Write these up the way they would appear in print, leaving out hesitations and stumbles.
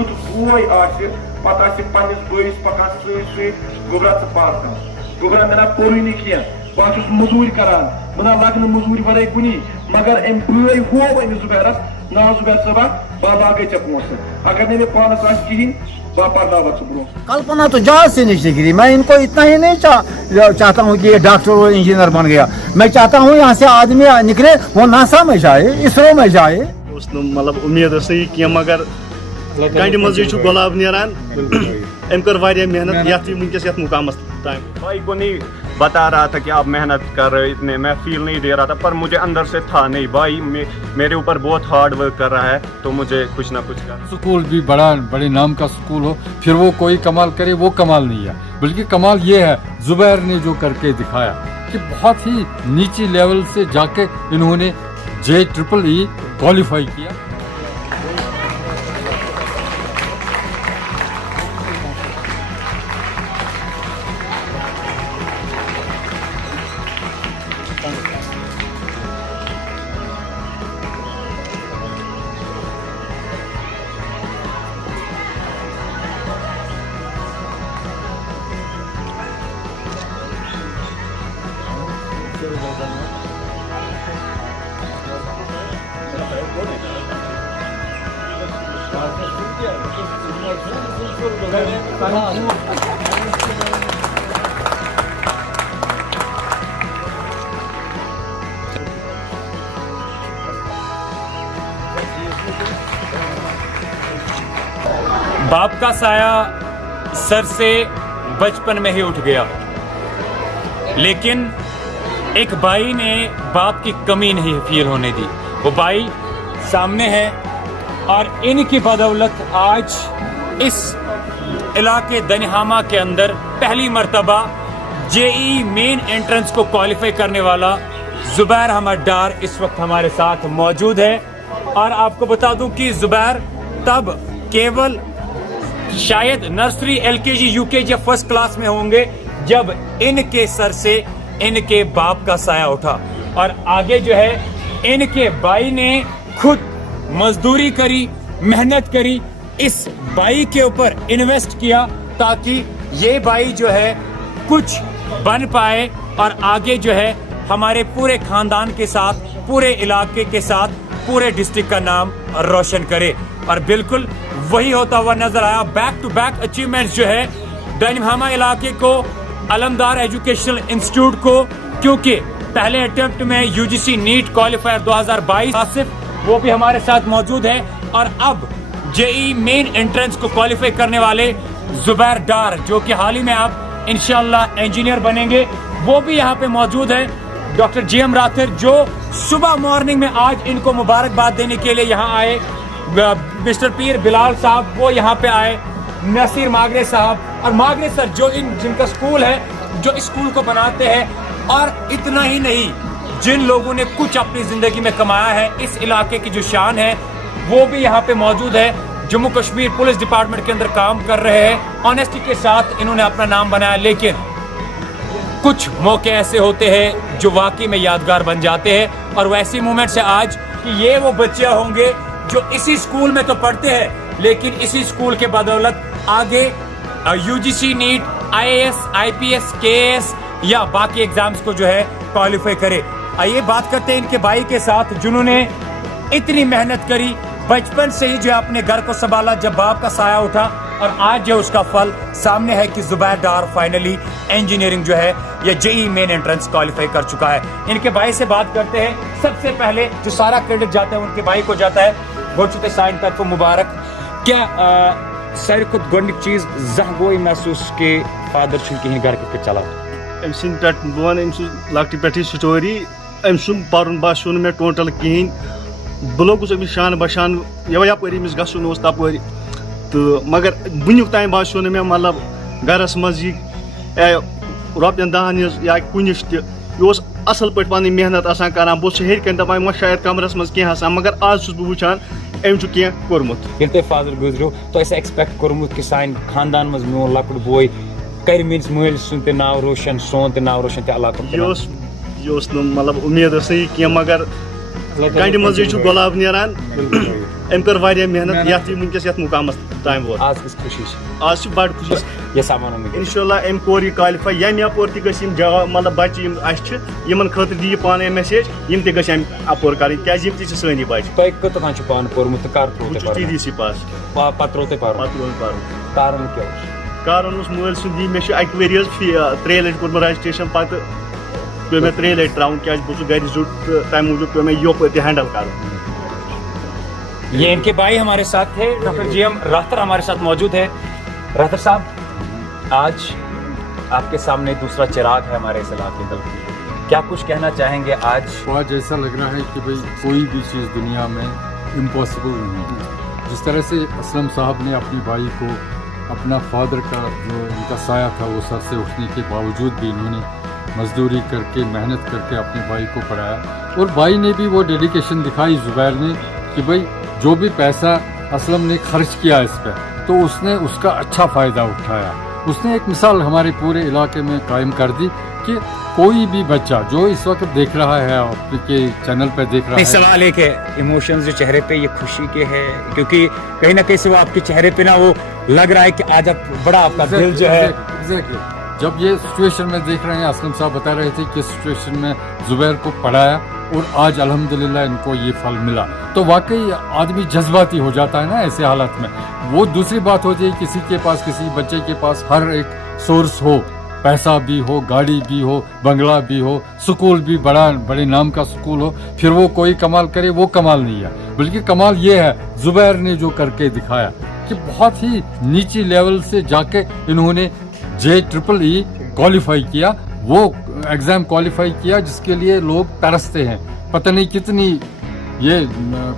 یُتھ بوے آسہِ پتہٕ آسہِ پننِس بٲیِس پکان سۭتۍ سۭتۍ گوٚبرا ژٕ پر کم گوٚبرا مےٚ نا کوٚرُے نہٕ کینٛہہ بہٕ چھُس موٚزوٗرۍ کران بہٕ نا لگہٕ نہٕ موٚزوٗرۍ ورٲے کُنی مگر أمۍ بٲے ہوو أمِس زُبیرس نا زُبیر صٲبا بہٕ لاگے ژےٚ پونٛسہٕ اگر نہٕ مےٚ پانس آسہِ کِہیٖنۍ بہٕ پرناوتھ ژٕ برونٛہہ. कल्पना तो जहाज से नहीं गिरी. मैं इनको इतना ही नहीं चाहता हूँ कि ये डॉक्टर और इंजीनियर बन गया. मैं चाहता हूँ यहाँ से आदमी निकले वो नासा में जाए इसरो में जाए. मतलब उम्मीद की मगर कंड मज गुलाब नान अम कर मेहनत ये मुकाम टाइम. भाई को नहीं बता रहा था कि आप मेहनत कर रहे हो इतने, मैं फील नहीं दे रहा था पर मुझे अंदर से था नहीं भाई मेरे ऊपर बहुत हार्ड वर्क कर रहा है तो मुझे कुछ ना कुछ कर. स्कूल भी बड़े नाम का स्कूल हो फिर वो कोई कमाल करे वो कमाल नहीं है बल्कि कमाल ये है जुबैर ने जो करके दिखाया कि बहुत ही नीची लेवल से जाके इन्होंने JEE क्वालिफाई किया. बाप का साया सर से बचपन में ही उठ गया लेकिन एक भाई ने बाप की कमी नहीं फील होने दी. वो भाई सामने है और इनकी बदौलत आज इस इलाके दनिहामा के अंदर पहली मर्तबा JEE मेन एंट्रेंस को क्वालिफाई करने वाला जुबैर अहमद डार इस वक्त हमारे साथ मौजूद है. और आपको बता दूं कि जुबैर तब केवल शायद नर्सरी LKG UKG या फर्स्ट क्लास में होंगे जब इनके सर से इनके बाप का साया उठा और आगे जो है इनके भाई ने खुद मजदूरी करी मेहनत करी इस भाई के ऊपर इन्वेस्ट किया ताकि ये भाई जो है कुछ बन पाए और आगे जो है हमारे पूरे खानदान के साथ पूरे इलाके के साथ पूरे डिस्ट्रिक्ट का नाम रोशन करे. और बिल्कुल वही होता हुआ नजर आया. बैक टू बैक अचीवमेंट्स जो है दनिहामा इलाके को अलमदार एजुकेशनल इंस्टीट्यूट को क्योंकि पहले अटेम्प्ट में UGC नीट क्वालिफायर 2022 आसिफ वो भी हमारे साथ मौजूद है और अब JEE मेन एंट्रेंस को क्वालिफाई करने वाले जुबैर डार जो कि हाल ही में आप इंशाल्लाह इंजीनियर बनेंगे वो भी यहाँ पे मौजूद है. डॉक्टर GM राथिर जो सुबह मॉर्निंग में आज इनको मुबारकबाद देने के लिए यहाँ आए. मिस्टर पीर बिलाल साहब वो यहाँ पे आए. नसीर मागरे साहब और मागरे सर जो जिनका स्कूल है जो इस स्कूल को बनाते हैं. और इतना ही नहीं जिन लोगों ने कुछ अपनी जिंदगी में कमाया है इस इलाके की जो शान है वो भी यहाँ पे मौजूद है. जम्मू कश्मीर पुलिस डिपार्टमेंट के अंदर काम कर रहे हैं. ऑनेस्टी के साथ इन्होंने अपना नाम बनाया लेकिन कुछ मौके ऐसे होते हैं जो वाकई में यादगार बन जाते हैं और वैसी मोमेंट्स है आज कि ये वो बच्चे होंगे जो इसी स्कूल में तो पढ़ते हैं लेकिन इसी स्कूल के बदौलत आगे UGC NEET IAS IPS KAS या बाकी एग्जाम्स को जो है क्वालिफाई करे. आइए बात करते हैं इनके भाई के साथ जिन्होंने इतनी मेहनत करी बचपन से ही जो अपने घर को संभाला जब बाप का साया उठा और आज जो उसका फल सामने है कि जुबैर डार फाइनली इंजीनियरिंग जो है या JEE मेन एंट्रेंस क्वालिफाई कर चुका है. इनके भाई से बात करते हैं. सबसे पहले जो सारा क्रेडिट जाता है उनके भाई को जाता है. गोचुते साइन तरफ मुबारक. क्या सारी खुद गोनिक चीज जह गोई महसूस के फादर कहीं घर के चला अम सद पे वन लकट पे स्टोरी अम सुन पर्न बासो मे टोटल कहें. बह लोगुस अमिस शान बशान यपरी अमिस गसन तपरी तो मगर बुनिक ताम बासो मे मतलब गरस मज रोपन दहन या कुनिश तह असल पे पन मेहनत करान बहुत हेर दपान शायद कमरस मज कह मगर आज बह वुचान अम कह कोर्मुत. फादर गुजरो तो एक्सपेक्ट कोर्मुत कि सान खानदान मज मोन लकट बोय कर मीस मल सुन ते नाव रोशन सोन ते नाव रोशन ते इलाक मतलब उम्मीद कह मगर कंड मज गुलाब नान अम कर मेहनत ये मुकाम टाइम वोत आज किस खुशी से आज बड़ खुशी ये सामान में इंशाल्लाह एम कोर ये क्वालिफाई यम यपोर तक मतलब बच्चे यमन खतर दी पाने मैसेज यम तक अपोर कर सनी बच्चे तो एक तो कांच पान पोरमुत कार TDC पास पत्रोते पार कारण क्या कारण मल सुंदी मे अक वरी 3 लट कोर रजिस्ट्रेशन पत पे मे 3 लट त्राउन क्या बहुत घर जुट तम मूजूब पे मैं योप हैंडल कर। ये इनके भाई हमारे साथ थे, डॉक्टर GM राहतर हमारे साथ मौजूद है। राहतर साहब, आज आपके सामने दूसरा चिराग है हमारे इस इलाके का, क्या कुछ कहना चाहेंगे? आज ऐसा लग रहा है कि भाई कोई भी चीज़ दुनिया में इम्पॉसिबल नहीं है। जिस तरह से असलम साहब ने अपने भाई को अपना फादर का जो उनका साया था वो सर से उठने के बावजूद भी इन्होंने मजदूरी करके मेहनत करके अपने भाई को पढ़ाया, और भाई ने भी वो डेडिकेशन दिखाई ज़ुबैर ने कि भाई जो भी पैसा असलम ने खर्च किया इस पर, तो उसने उसका अच्छा फ़ायदा उठाया। उसने एक मिसाल हमारे पूरे इलाके में कायम कर दी कि कोई भी बच्चा जो इस वक्त देख रहा है आपके चैनल पर देख रहा है, सवाल एक है, इमोशंस जो चेहरे पे ये खुशी के है, क्योंकि कहीं ना कहीं से वो आपके चेहरे पे ना वो लग रहा है कि आज आप बड़ा आपका दिल जो है Exactly. जब ये सिचुएशन में देख रहे हैं, असलम साहब बता रहे थे कि सिचुएशन में ज़ुबैर को पढ़ाया और आज अल्हम्दुलिल्लाह इनको ये फल मिला, तो वाकई आदमी जज्बाती हो जाता है ना ऐसे हालात में। वो दूसरी बात होती है किसी के पास, किसी बच्चे के पास हर एक सोर्स हो, पैसा भी हो, गाड़ी भी हो, बंगला भी हो, स्कूल भी बड़े नाम का स्कूल हो, फिर वो कोई कमाल करे, वो कमाल नहीं है। बल्कि कमाल ये है ज़ुबैर ने जो करके दिखाया कि बहुत ही नीची लेवल से जाके इन्होंने JEEE क्वालिफाई किया, वो एग्ज़ाम क्वालिफाई किया जिसके लिए लोग तरसते हैं। पता नहीं कितनी ये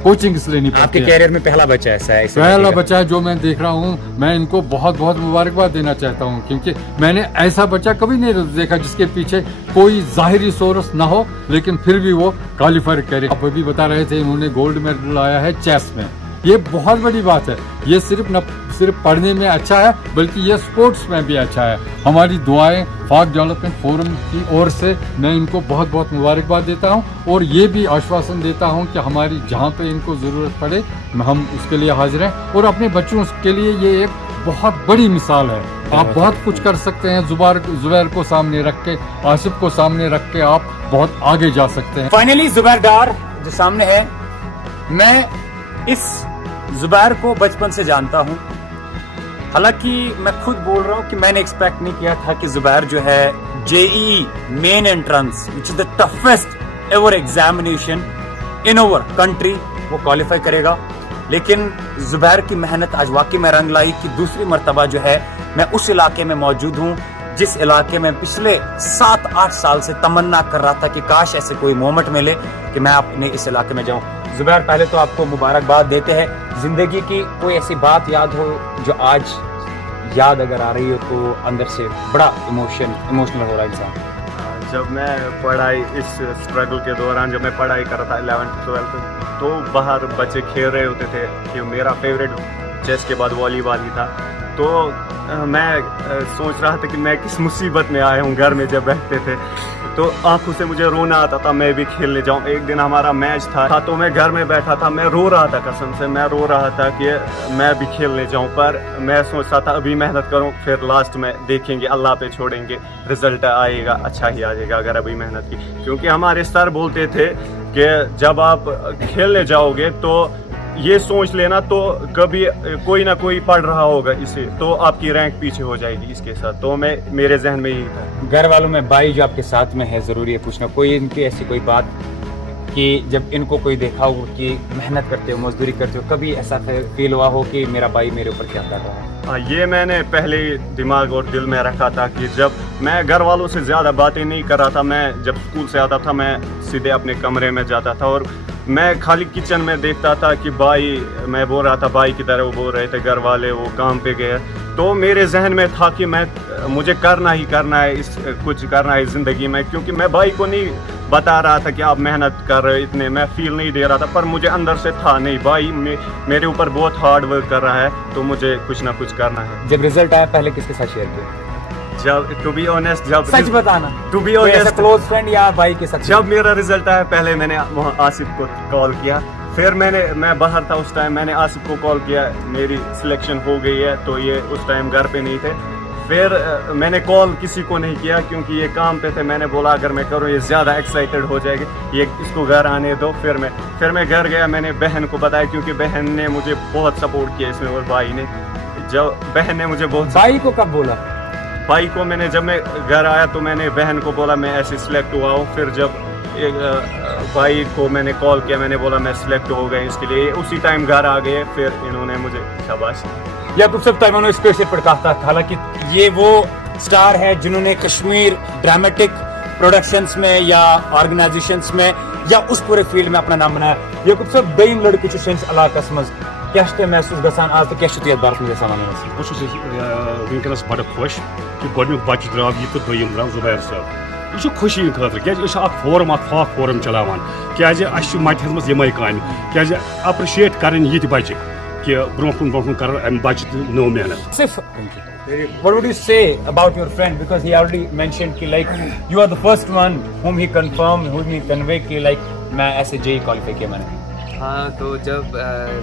कोचिंग लेनी पड़ती है। आपके कैरियर में पहला बच्चा ऐसा है, पहला बच्चा है जो मैं देख रहा हूँ। मैं इनको बहुत बहुत मुबारकबाद देना चाहता हूँ, क्योंकि मैंने ऐसा बच्चा कभी नहीं देखा जिसके पीछे कोई ज़ाहिरी सोर्स ना हो, लेकिन फिर भी वो क्वालिफाई करे। आप अभी बता रहे थे इन्होंने गोल्ड मेडल लाया है चेस में, ये बहुत बड़ी बात है। ये सिर्फ पढ़ने में अच्छा है, बल्कि ये स्पोर्ट्स में भी अच्छा है। हमारी दुआएं फाक डेवलपमेंट फोरम की ओर से मैं इनको बहुत बहुत मुबारकबाद देता हूं, और ये भी आश्वासन देता हूं कि हमारी जहां पे इनको ज़रूरत पड़े हम उसके लिए हाजिर हैं, और अपने बच्चों के लिए ये एक बहुत बड़ी मिसाल है। आप बहुत कुछ कर सकते हैं, ज़ुबैर को सामने रख के, आसिफ को सामने रख के आप बहुत आगे जा सकते हैं। फाइनली ज़ुबैर डार जो सामने है, मैं इस ज़ुबैर को बचपन से जानता हूं। हालांकि मैं खुद बोल रहा हूं कि मैंने एक्सपेक्ट नहीं किया था कि ज़ुबैर जो है JEE main entrance which is the toughest ever examination in over country वो क्वालिफाई करेगा। लेकिन ज़ुबैर की मेहनत आज वाकई में रंग लाई कि दूसरी मर्तबा जो है मैं उस इलाके में मौजूद हूँ जिस इलाके में पिछले 7-8 साल से तमन्ना कर रहा था कि काश ऐसे कोई मोमेंट मिले कि मैं अपने इस इलाके में जाऊं। ज़ुबैर, पहले तो आपको मुबारकबाद देते हैं। जिंदगी की कोई ऐसी बात याद हो जो आज याद अगर आ रही हो तो अंदर से बड़ा इमोशनल हो रहा है इंसान? जब मैं पढ़ाई इस स्ट्रगल के दौरान जब मैं पढ़ाई कर रहा था 11th-12th, तो बाहर बच्चे खेल रहे होते थे कि मेरा फेवरेट चेस के बाद वॉलीबॉल ही था। तो मैं सोच रहा था कि मैं किस मुसीबत में आया हूँ। घर में जब बैठते थे तो आंखों से मुझे रोना आता था, मैं भी खेलने जाऊँ। एक दिन हमारा मैच था तो मैं घर में बैठा था, मैं रो रहा था, कसम से मैं रो रहा था कि मैं भी खेलने जाऊँ। पर मैं सोचता था अभी मेहनत करूँ, फिर लास्ट में देखेंगे, अल्लाह पे छोड़ेंगे, रिजल्ट आएगा, अच्छा ही आ जाएगा अगर अभी मेहनत की। क्योंकि हमारे सर बोलते थे कि जब आप खेलने जाओगे तो ये सोच लेना तो कभी कोई ना कोई पढ़ रहा होगा इसे, तो आपकी रैंक पीछे हो जाएगी इसके साथ। तो मेरे जहन में यही था। घर वालों में भाई जो आपके साथ में है, ज़रूरी है पूछना कोई इनकी ऐसी कोई बात कि जब इनको कोई देखा हो कि मेहनत करते हो, मजदूरी करते हो, कभी ऐसा फील हुआ हो कि मेरा भाई मेरे ऊपर क्या कर रहा है? हाँ, ये मैंने पहले दिमाग और दिल में रखा था कि जब मैं घर वालों से ज़्यादा बातें नहीं कर रहा था, मैं जब स्कूल से आता था मैं सीधे अपने कमरे में जाता था और मैं खाली किचन में देखता था कि भाई, मैं बोल रहा था भाई की तरह, वो बोल रहे थे घर वाले वो काम पे गए। तो मेरे जहन में था कि मुझे करना ही करना है, कुछ करना है ज़िंदगी में। क्योंकि मैं भाई को नहीं बता रहा था कि आप मेहनत कर रहे हो इतने, मैं फील नहीं दे रहा था, पर मुझे अंदर से था नहीं, भाई मेरे ऊपर बहुत हार्ड वर्क कर रहा है, तो मुझे कुछ ना कुछ करना है। जब रिजल्ट आया पहले किसके साथ शेयर किया? जब टू बी ऑनेस्ट, जब सच बताना, to be honest, close friend या भाई के साथ? जब मेरा रिजल्ट आया पहले मैंने वहाँ आसिफ को कॉल किया, फिर मैं बाहर था उस टाइम, मैंने आसिफ को कॉल किया, मेरी सिलेक्शन हो गई है, तो ये उस टाइम घर पे नहीं थे। फिर मैंने कॉल किसी को नहीं किया क्योंकि ये काम पे थे। मैंने बोला अगर मैं करूँ ये ज़्यादा एक्साइटेड हो जाएगी, ये इसको घर आने दो। फिर मैं घर गया, मैंने बहन को बताया क्योंकि बहन ने मुझे बहुत सपोर्ट किया इसमें, और भाई ने, जब बहन ने मुझे बहुत, भाई को कब बोला? भाई को मैंने, जब मैं घर आया तो मैंने बहन को बोला मैं ऐसे सिलेक्ट हुआ हूँ। फिर जब भाई को मैंने कॉल किया, मैंने बोला मैं सिलेक्ट हो गया इसके लिए, उसी टाइम घर आ गए। फिर इन्होंने मुझे शाबाश। याकूब साहब तैमूर स्पेस से पढ़ता था, हालांकि ये वो स्टार है जिन्होंने कश्मीर ड्रामेटिक प्रोडक्शंस में या ऑर्गेनाइजेशंस में या उस पूरे फील्ड में अपना नाम बनाया। याकूब साहब दोयम लड़की छ शंस इलाकस मज क्या महसूस गसान आज तो क्या तुत बात गसान बस वनकस बड़ खुश कि गोडनुक बच्चे द्राव ये तो दोयम द्राव जुबैर साहब। यह खुशी खतर क्या फोरम फाक फोरम चलावान क्या मत मज यम काम क्या अप्रिशिएट कर ये बच्चे कि ब्रोह कर अम बच्चे नो मेहनत सिर्फ। What would you say about your friend, because he already mentioned कि like you are the first one whom he confirmed, whom he conveyed कि like मैं ऐसे JEE क्वालिफाई किया मैंने। हाँ, तो जब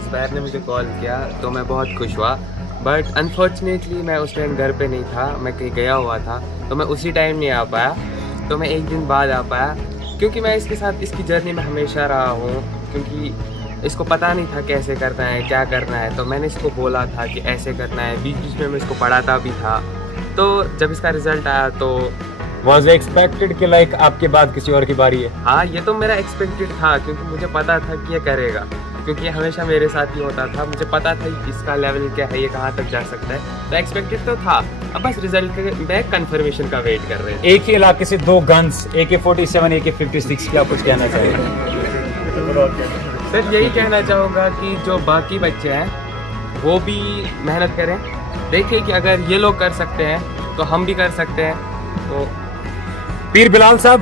ज़ुबैर ने मुझे कॉल किया तो मैं बहुत खुश हुआ, बट अनफॉर्चुनेटली मैं उस टाइम घर पे नहीं था, मैं कहीं गया हुआ था, तो मैं उसी टाइम नहीं आ पाया। तो मैं एक दिन बाद आ पाया क्योंकि मैं इसके साथ इसकी जर्नी में हमेशा रहा हूँ, क्योंकि इसको पता नहीं था कैसे करना है, क्या करना है। तो मैंने इसको बोला था कि ऐसे करना है, बीच बीच में मैं इसको पढ़ाता भी था। तो जब इसका रिजल्ट आया तो Was expected कि like आपके बाद किसी और की बारी है? हाँ, ये तो मेरा एक्सपेक्टेड था क्योंकि मुझे पता था कि ये करेगा, क्योंकि ये हमेशा मेरे साथ ही होता था। मुझे पता था कि इसका लेवल क्या है, ये कहाँ तक जा सकता है, तो एक्सपेक्टेड तो था। अब बस रिजल्ट में कंफर्मेशन का वेट कर रहे हैं। एक ही इलाके से दो गन्स AK-47 AK-56 क्या कुछ कहना चाहिए? सर यही कहना चाहूँगा कि जो बाकी बच्चे हैं वो भी मेहनत करें, देखिए कि अगर ये लोग कर सकते हैं तो हम भी कर सकते हैं। तो पीर बिलाल साहब,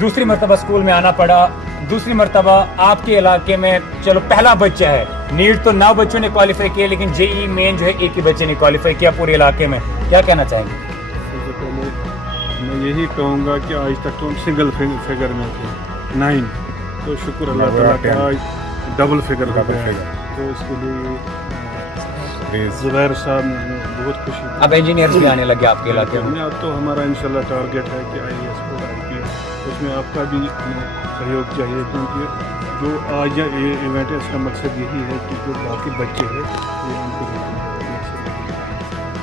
दूसरी मरतबा स्कूल में आना पड़ा, दूसरी मरतबा आपके इलाके में चलो पहला बच्चा है, नीट तो 9 बच्चों ने क्वालिफाई किया, लेकिन JEE मेन जो है एक ही बच्चे ने क्वालिफाई किया पूरे इलाके में, क्या कहना चाहेंगे? सबसे पहले मैं यही कहूँगा कि आज तक तो हम सिंगल फिगर में थे 9, तो शुक्र अल्लाह ताला का आज डबल फिगर हो गया है, तो इसके लिए ज़ुबैर साहब ने हमें बहुत खुशी दी। अब इंजीनियर्स भी आने लगे आपके इलाके में? अब तो हमारा इंशाल्लाह टारगेट है कि IAS और IPS, उसमें आपका भी सहयोग चाहिए, क्योंकि जो आज ये इवेंट है इसका मकसद यही है कि जो बाकी बच्चे हैं ये उनको।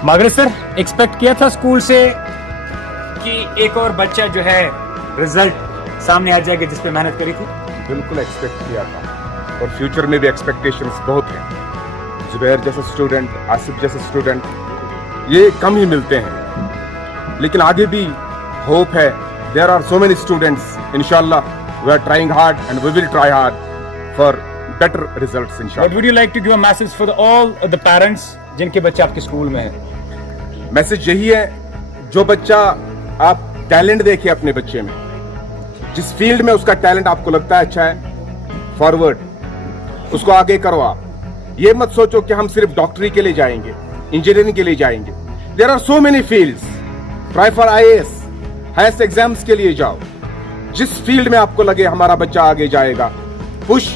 मागरे सर, एक्सपेक्ट किया था स्कूल से कि एक और बच्चा जो है रिजल्ट सामने आ जाएगा जिस पे मेहनत करी थी? बिल्कुल एक्सपेक्ट किया था, और फ्यूचर में भी एक्सपेक्टेशंस बहुत हैं। जुबैर जैसे स्टूडेंट, आसिफ जैसे स्टूडेंट ये कम ही मिलते हैं, लेकिन आगे भी होप है। There are so many students, इंशाल्लाह we are trying hard and we will try hard for better results इंशाल्लाह। What would you like to give a message for all the parents जिनके बच्चे आपके स्कूल में हैं? Message यही है, जो बच्चा आप टैलेंट देखिए अपने बच्चे में, जिस फील्ड में उसका टैलेंट आपको लगता है अच्छा है, फॉरवर्ड उसको आगे करो। आप ये मत सोचो कि हम सिर्फ डॉक्टरी के लिए जाएंगे, इंजीनियरिंग के लिए जाएंगे। There are so many fields, try for IAS, highest exams के लिए जाओ। जिस फील्ड में आपको लगे हमारा बच्चा आगे जाएगा, push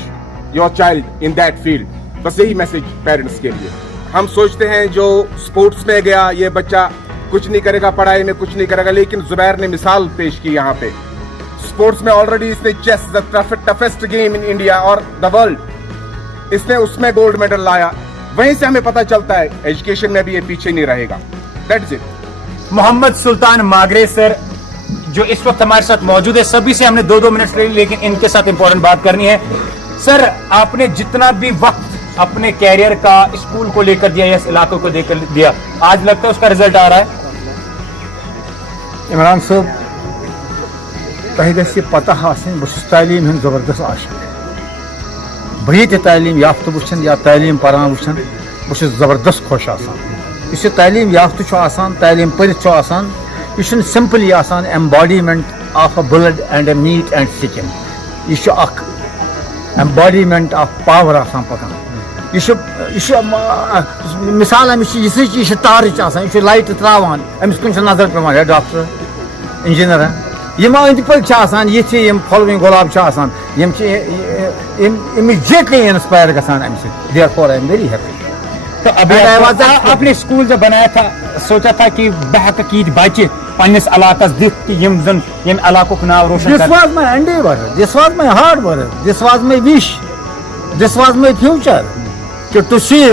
your child in that field. बस यही मैसेज पेरेंट्स के लिए। हम सोचते हैं जो स्पोर्ट्स में गया ये बच्चा कुछ नहीं करेगा, पढ़ाई में कुछ नहीं करेगा, लेकिन जुबैर ने मिसाल पेश की यहाँ पे। स्पोर्ट्स में ऑलरेडी इसने chase the toughest game in India और द वर्ल्ड, इसने उसमें गोल्ड मेडल लाया। वहीं से हमें पता चलता है एजुकेशन में भी ये पीछे नहीं रहेगा। That's it. Mohammad Sultan Magray sir जो इस वक्त हमारे साथ मौजूद है, सभी से हमने 2-2 मिनट ले, लेकिन इनके साथ इंपॉर्टेंट बात करनी है। सर, आपने जितना भी वक्त अपने कैरियर का स्कूल को लेकर दिया या इस इलाके को लेकर दिया, आज लगता है उसका रिजल्ट आ रहा है? इमरान साहब, तह गि पता तालीम हूँ जबरदस्त आशिक, बह तालीम याफ्त वुचन या तालीम परान वुचन बहुत जबरदस्त खुश आसान। इस तालीम याफ्त आसान, तालीम पढ़ित आसान, यह सिंपली आसान embodiment of a blood and a meat and skin. यह एम्बॉडीमेंट ऑफ पावर आसान पकान। यह मिसाल अमिस यह टार्च आसान, यह लाइट त्रावान, अमिस कुन नजर पेवान है डॉक्टर इंजीनियर यम अंद पक ये फलविंग गुलाब यम immediately inspired गसान अमि सत्, therefore I am very happy. तो अभी आपने स्कूल जब बनाया था सोचा था कि बहकीद बच्चे पन्निस इलाकस दिख कि यम जन इन इलाकों का नाम रोशन This was my endeavor, this was my hard work, this was my wish, this was my future. To see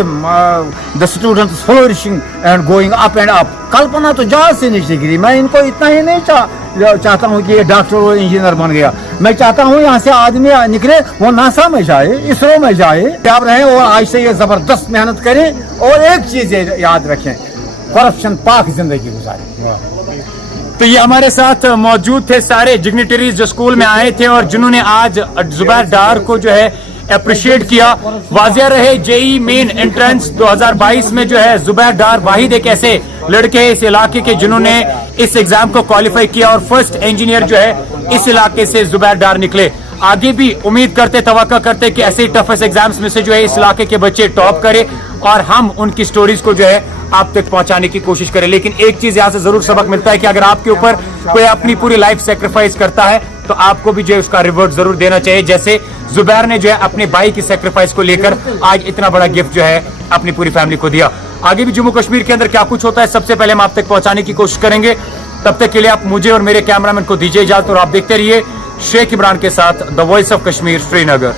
the students flourishing and going up and up. कल्पना तो जहाज से नीचे गिरी. मैं इनको इतना ही नहीं चाहता हूँ कि ये डॉक्टर और इंजीनियर बन गया. मैं चाहता हूँ यहाँ से आदमी निकले, वो नासा में जाए, इसरो में जाए, आप रहे और आज से ये जबरदस्त मेहनत करें. और एक चीज याद रखें, करप्शन पाक जिंदगी गुजारें. तो ये हमारे साथ मौजूद थे सारे डिग्निटरीज जो स्कूल में आए थे और जिन्होंने आज जुबैर डार को जो है अप्रिशिएट किया. वाजिया रहे जेई मेन एंट्रेंस 2022 में जो है जुबैर डार वाहिद एक ऐसे लड़के इस इलाके के जिन्होंने इस एग्जाम को क्वालिफाई किया और फर्स्ट इंजीनियर जो है इस इलाके से जुबैर डार निकले. आगे भी उम्मीद करते तवक्का करते कि ऐसे टफेस्ट एग्जाम्स में से जो है इस इलाके के बच्चे टॉप करें और हम उनकी स्टोरीज को जो है आप तक पहुंचाने की कोशिश करें. लेकिन एक चीज यहाँ से जरूर सबक मिलता है कि अगर आपके ऊपर कोई अपनी पूरी लाइफ सेक्रीफाइस करता है तो आपको भी जो है उसका रिवॉर्ड जरूर देना चाहिए. जैसे जुबैर ने जो है अपने भाई की सेक्रीफाइस को लेकर आज इतना बड़ा गिफ्ट जो है अपनी पूरी फैमिली को दिया. आगे भी जम्मू कश्मीर के अंदर क्या कुछ होता है सबसे पहले हम आप तक पहुंचाने की कोशिश करेंगे. तब तक के लिए आप मुझे और मेरे कैमरामैन को दीजिए इजाजत और आप देखते रहिए शेख इमरान के साथ the voice of Kashmir Srinagar.